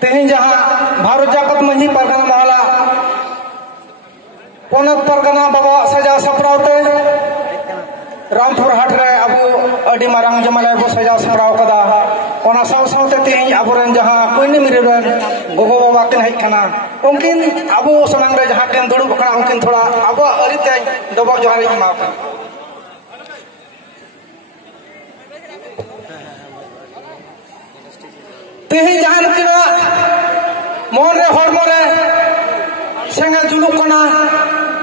तेहन जहाँ भारत जाकत मंझी परगना महला पनत परगना बाबा सजा सपड़ावते रामपुर हाट रे अबो अडी मारांग जमाले बो सजा सपड़ाव कदा ओना साव सावते तेहन अबोरेन जहाँ कोइनी मिरेन गोगो बाबा किन हेज कना उनकिन अबो समांग रे जहाँ किन दुड़ुब कना उनकिन थोड़ा अबो अरिते दबो जोहार इमा तेहन जहाँ किना मोन रे हरमो रे सेंगेल जुलुक कना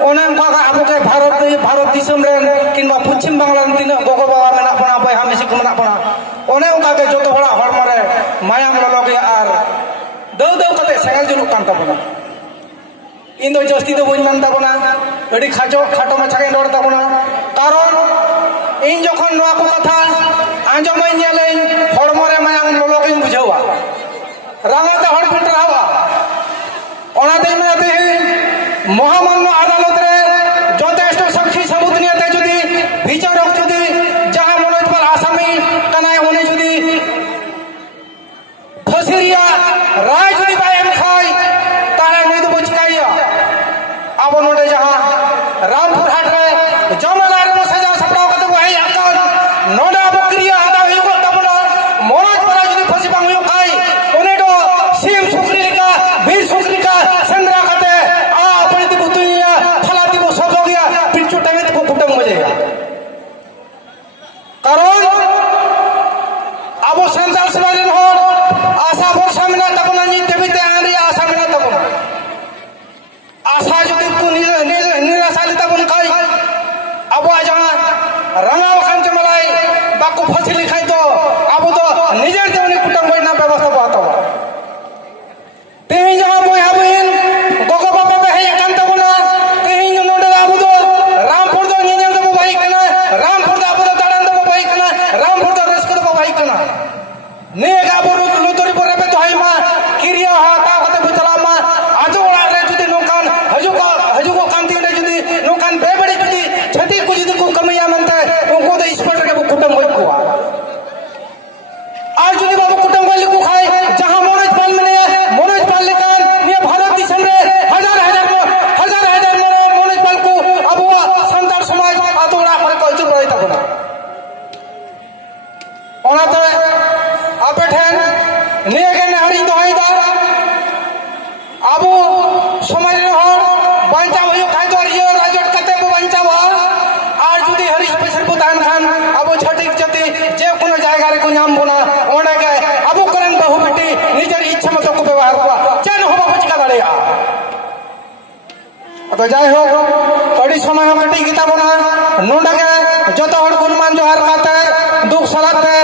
ओने उनका अब के भारत दिसम रे किंबा पश्चिम बांग्ला तीना गोगो बाबा मेना बना बयहा मिसी को मेना बना ओने उनका के जतो हड़ा हरमो रे मायाम ललो के आर दौ दौ कते सेंगेल जुलुक कान ताबना इन दो जस्ती दो बइन मान ताबना अडी खाटो माछा के रोड ताबना कारण इन जखन नोआ को कथा आंजमय नेले हरमो रे मायाम ललो के बुझावा रांगाते हड़ पिटरावा ओना दे मेते महामान्य आदालत रे যথেষ্ট সাক্ষী सबूत নিয়েতে যদি বিচারক যদি जहां मनोज पाल आसामी कनाय उनी যদি फसिरिया राय যদি बाय एम खाय तारे नई दो चिकाइया अब नोडे जहां रामपुर हाट रे जमला रे सजा सपड़ाव कते वही आकर नोडे अब क्रिया आदा हुई को तबना मनोज पाल যদি फसी बांग हुई खाय उनी दो सीम सुखरी का वीर सुखरी का संद्रा कते आ अपनी दी बुतुइया फलाती वो सब हो गया पिछू टाइम तो कुटम हो जाएगा कारण अब संसार समाज हो आशा भरसा मिला तबना नी देविते आरी आशा मिला तबना आशा যদি को निराशा लेता बन खाई अब जहां रंगाव खान मलाई बाको फसिली खाई तो अब तो निजर देवनी कुटम होइना व्यवस्था बातो तेही जहां बयहा बहिन गोगो बाबा बे हे कान तबना तेही नोडे अब तो रामपुर दो निजर दो भाई कना रामपुर दा अब तो दाड़न दो भाई कना रामपुर दा रसकर दो भाई कना ने गाबो लुतरी परे पे तो हाई मा किरिया हा ता कते बुतला मा आजो ओड़ा रे जुदी नोकान हजुको कांती रे जुदी नोकान बेबड़ी जुदी छती को जुदी को कमैया मनते उनको दे स्पॉट के कुटम होई को आज जुदी बाबू कुटम वाली को खाए जहां मनोज पाल में मनोज पाल लेकर ये भारत दिसम रे हजार मनोज पाल को अब संतार समाज आतोड़ा पर को चुप रही तबना ओनाते आपे ठेन निये के नहरी दोहाईदा अब समाज रे हो बांचा होयो खाय तो ये राजट कते को बांचा हो आज जुदी हरी स्पेशल बुतान खान अब छटिक जति जे कोनो जायगा रे को नाम बोना ओने के अब करन बहु बेटी निजर इच्छा मत को व्यवहार को चेन होबा बुचका दाड़िया तो जाय हो अडी समय हो कटी गीता बना नोंडा के जतो हड़ गुणमान जोहार काते दुख सलाते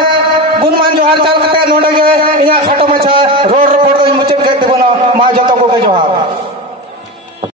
गुणमान जोहार चाल कते नोंडा के इया खाटो मछा रोड रोड मुचे के देबनो मा जतो को के जोहार।